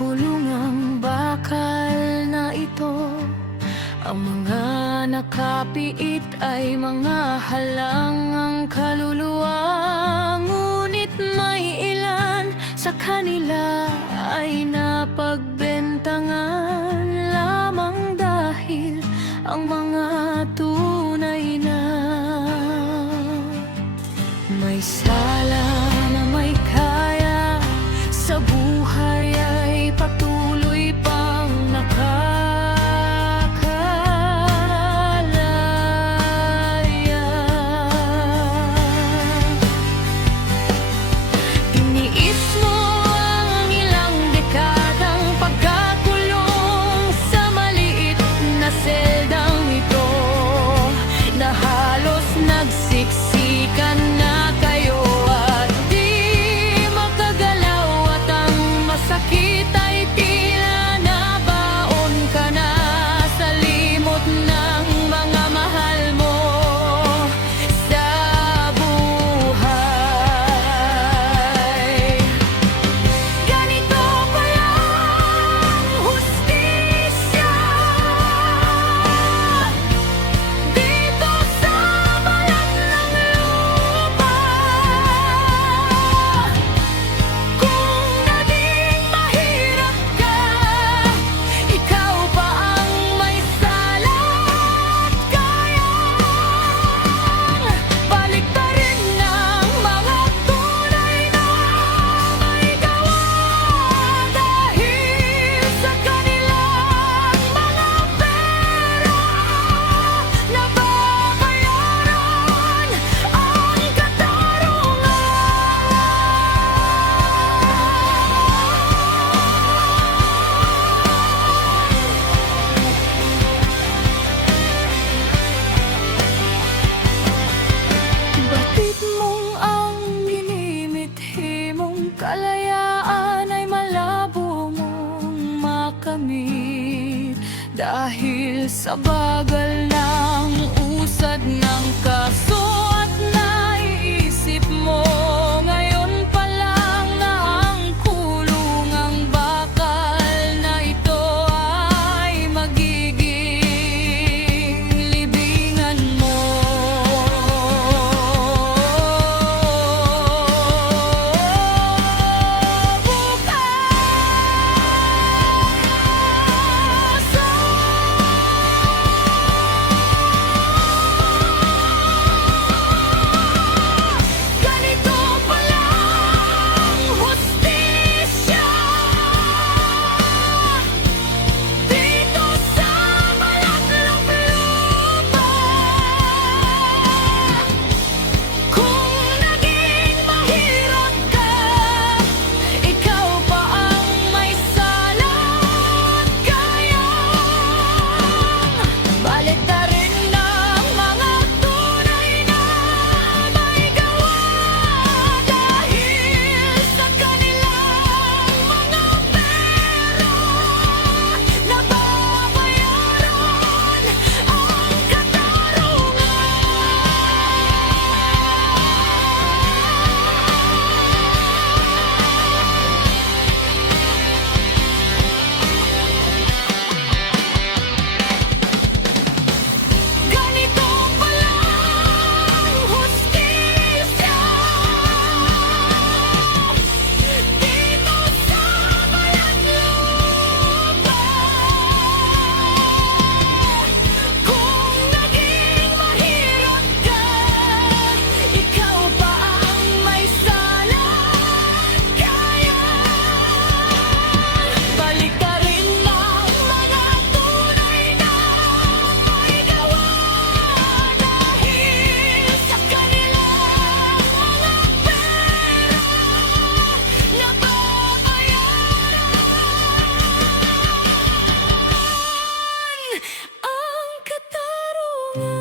kulungang bakal na ito. Ang mga nakapiit ay mga halangang kaluluwa, ngunit may ilan sa kanila ay napagbintangan lamang dahil ang mga tunay na may sala na may kaya sa buhay ay patuloy pang nakakalaya. Tiniis mo ang ilang dekadang pagkakulong sa maliit na seldang ito, na halos nagsiksikan na kayo at di makagalaw, at ang masakit ay tila nabaon ka na sa limot ng mga mahal mo sa buhay. Ganito pala ang hustisya dito sa balat ng lupa. Kung naging mahirap ka, ikaw pa ang may sala at kayang baliktarin ng mga tunay na may gawa, dahil sa kanilang mga pera nababayaran ang katarungan. Batid mong ang minimithi mong kalayaan ay malabo mong makamit, dahil sa bagal ng usad ng kaso at naiisip mo ngayon pa lang na ang kulungang bakal na ito ay magiging libingan mo. Ganito pala ang hustisya dito sa balat ng lupa. Kung naging mahirap ka, ikaw pa ang may sala at kayang baliktarin ng mga tunay na may gawa, dahil sa kanilang mga pera nababayaran ang katarungan. Ganito pala ang hustisya dito sa balat lupa. Kung naging mahirap ka, ikaw pa ang may sala at kayang baliktarin ng mga tunay na may gawa, dahil sa kanilang mga pera nababayaran ang katarungan.